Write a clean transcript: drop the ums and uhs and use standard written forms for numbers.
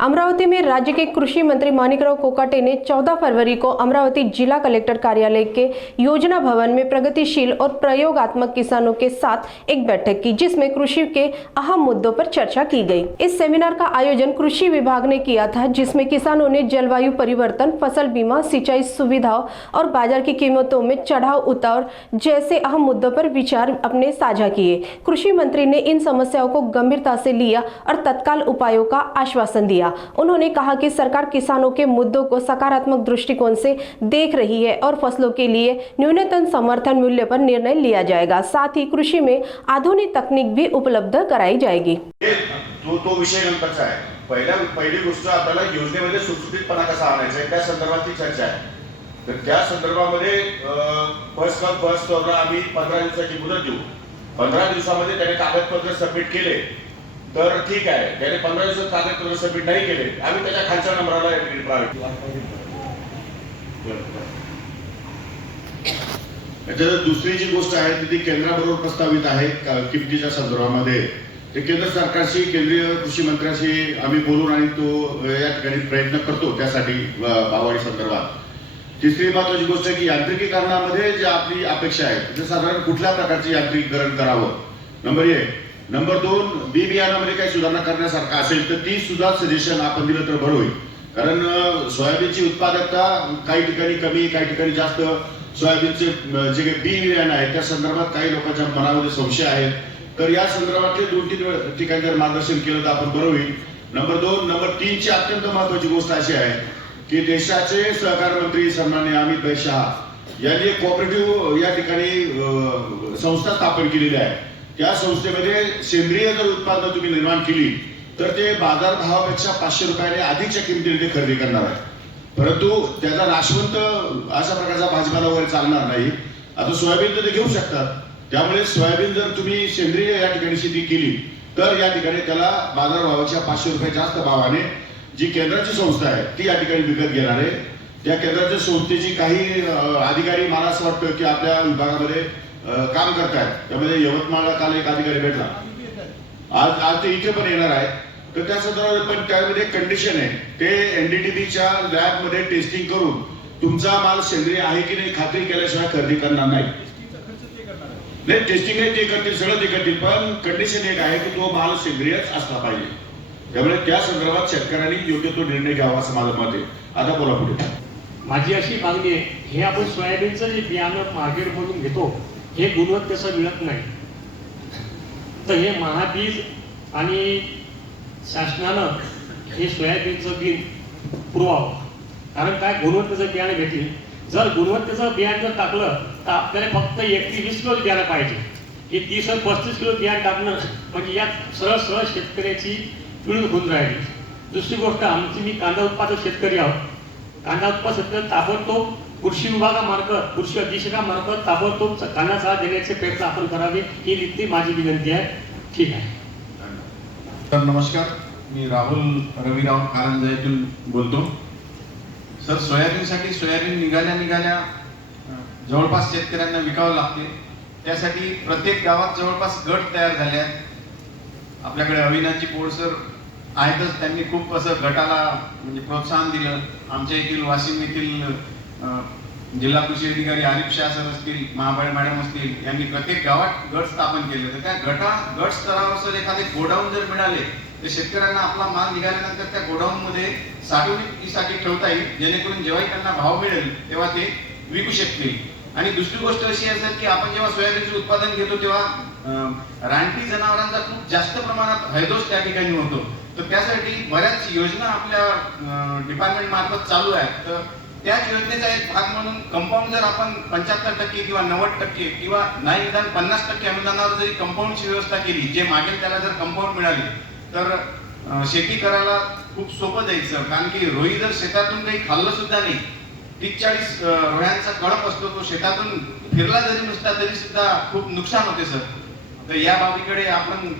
अमरावती में राज्य के कृषि मंत्री माणिकराव कोकाटे ने 14 फरवरी को अमरावती जिला कलेक्टर कार्यालय के योजना भवन में प्रगतिशील और प्रयोगात्मक किसानों के साथ एक बैठक की, जिसमें कृषि के अहम मुद्दों पर चर्चा की गई। इस सेमिनार का आयोजन कृषि विभाग ने किया था, जिसमें किसानों ने जलवायु परिवर्तन, फसल बीमा, सिंचाई सुविधाओं और बाजार की कीमतों में चढ़ाव उतार जैसे अहम मुद्दों पर विचार अपने साझा किए। कृषि मंत्री ने इन समस्याओं को गंभीरता से लिया और तत्काल उपायों का आश्वासन दिया। उन्होंने कहा कि सरकार किसानों के मुद्दों को सकारात्मक दृष्टिकोण से देख रही है और फसलों के लिए न्यूनतम समर्थन मूल्य पर निर्णय लिया जाएगा। साथ ही कृषि में आधुनिक तकनीक भी उपलब्ध कराई जाएगी। तो विषय नंतरचा आहे। पहिली गोष्ट आपल्याला योजनेमध्ये सुटसुटीतपणा कसा आणायचा आहे त्या संदर्भातली चर्चा आहे। तर त्या संदर्भामध्ये फर्स्ट आम्ही 15 दिवसाची मुदत देऊ। 15 दिवसामध्ये त्याने कागदपत्र सबमिट केले तर ठीक आहे, त्याने 15 दिवसात कागदपत्र सबमिट नाही केले आम्ही त्याच्या खालच्या नंबराला याच्यात दुसरी जी गोष्ट आहे ती केंद्राबरोबर प्रस्तावित आहे किमतीच्या संदर्भामध्ये। ते केंद्र सरकारशी, केंद्रीय कृषी मंत्र्यांशी आम्ही बोलून आणि तो या ठिकाणी प्रयत्न करतो त्यासाठी भाववाढी संदर्भात। तिसरी महत्त्वाची गोष्ट की यांत्रिकीकरणामध्ये जे आपली अपेक्षा आहे ते साधारण कुठल्या प्रकारचे यांत्रिकीकरण करावं, नंबर 1। नंबर 2, बी बियाणामध्ये काही सुधारणा करण्यासारखं असेल तर ती सुद्धा सजेशन आपण दिलं तर बरं होईल। कारण सोयाबीनची उत्पादकता काही ठिकाणी कमी, काही ठिकाणी जास्त, सोयाबीनचे जे बी बियाणं आहे त्या संदर्भात काही लोकांच्या मनामध्ये संशय आहेत, तर या संदर्भातले 2-3 ठिकाणी जर मार्गदर्शन केलं तर आपण बरं होईल। नंबर 2। नंबर 3 ची अत्यंत महत्त्वाची गोष्ट अशी आहे की देशाचे सहकार मंत्री सन्माननीय अमित भाई शाह यांनी कोऑपरेटिव्ह या ठिकाणी संस्था स्थापन केलेली आहे। त्या संस्थेमध्ये सेंद्रिय जर उत्पादन तुम्ही निर्माण केली तर ते बाजार भावापेक्षा 500 रुपयाने अधिकच्या किमतीने ते खरेदी करणार आहे, परंतु त्याचा नाशवंत अशा प्रकारचा भाजीपाला वगैरे चालणार नाही। आता सोयाबीन तर ते घेऊ शकतात, त्यामुळे सोयाबीन जर तुम्ही सेंद्रिय या ठिकाणी शेती केली तर या ठिकाणी त्याला बाजार भावाच्या 500 रुपये जास्त भावाने जी केंद्राची संस्था आहे ती या ठिकाणी विकत घेणार आहे। त्या केंद्राच्या संस्थेची काही अधिकारी मला असं वाटतं की आपल्या विभागामध्ये काम करतायत। त्यामध्ये यवतमाळला काल एक अधिकारी भेटला, आज ते इथे पण येणार आहे। तर त्या संदर्भात पण त्यामध्ये कंडिशन आहे ते एनडीडीबीच्या लॅब मध्ये टेस्टिंग करून तुमचा माल सेंद्रिय आहे की नाही खात्री केल्याशिवाय खरेदी करणार नाही। टेस्टिंग आहे ते करतील, सगळं ते करतील, पण कंडिशन एक आहे की तो माल सेंद्रियच असला पाहिजे। त्यामुळे त्या संदर्भात शेतकऱ्यांनी योग्य तो निर्णय घ्यावा असं माझं मत आहे। आता बोला पुढे। माझी अशी मागणी आहे, हे आपण सोयाबीनचं जे बियाणं मार्केटमधून घेतो हे गुणवत्तेचं मिळत नाही, तर हे महाबीज आणि शासनानं हे सोयाबीनचं बी पुरवावं। कारण काय, गुणवत्तेचं बियाणे भेटली, जर गुणवत्तेचं बियाणं जर टाकलं तर आपल्याला फक्त 21 किलो बियाणं पाहिजे, हे 30-35 किलो बियाणं टाकणं म्हणजे यात सरळ शेतकऱ्याची पिळून होऊन राहिली। दुसरी गोष्ट, मी कांदा उत्पादक शेतकरी आहोत। कांदा उत्पादक शेतकरी ताबडतोब कृषी विभागामार्फत, कृषी अधीक्षकामार्फत ताबडतोब कांदा चारा देण्याचे प्रयत्न आपण करावे, ही नित्य माझी विनंती आहे। ठीक आहे। तर नमस्कार, मी राहुल रविराव कारंजा येथून बोलतो। सर, सोयाबीन निघाल्या जवळपास शेतकऱ्यांना विकावं लागते, त्यासाठी प्रत्येक गावात जवळपास गट तयार झाले आहेत। आपल्याकडे अविनाशजी पोळ सर आहेतच, त्यांनी खूप असं गटाला म्हणजे प्रोत्साहन दिलं। आमच्या येथील वाशिम येथील जिल्हा कृषी अधिकारी आरिफ शाह सर असतील, महाबळे मॅडम असतील, यांनी प्रत्येक गावात गट स्थापन केले। तर त्या गट स्तरावर जर एखादे गोडाऊन जर मिळाले तर शेतकऱ्यांना आपला माल निघाल्यानंतर त्या गोडाऊन मध्ये साठवणुकीसाठी ठेवता येईल, जेणेकरून जेव्हा त्यांना भाव मिळेल तेव्हा ते विकू शकतील। आणि दुसरी गोष्ट अशी आहे सर की आपण जेव्हा सोयाबीनचे उत्पादन घेतो तेव्हा रानटी जनावरांचा खूप जास्त प्रमाणात हैदोस त्या ठिकाणी होतो। तर त्यासाठी बऱ्याच योजना आपल्या डिपार्टमेंट मार्फत चालू आहेत। तर त्याच योजनेचा एक भाग म्हणून कंपाऊंड जर आपण 75% किंवा 90% किंवा नाही निदान 50% अनुदानावर जरी कंपाऊंडची व्यवस्था केली, जे मागेल त्याला जर कंपाऊंड मिळाली तर शेती करायला खूप सोपं जाईल सर। कारण की रोई जर शेतातून काही खाल्लं सुद्धा नाही, 30-40 रोह्यांचा कळप असतो, तो शेतातून फिरला जरी नुसता तरी सुद्धा खूप नुकसान होते सर। तर या बाबीकडे आपण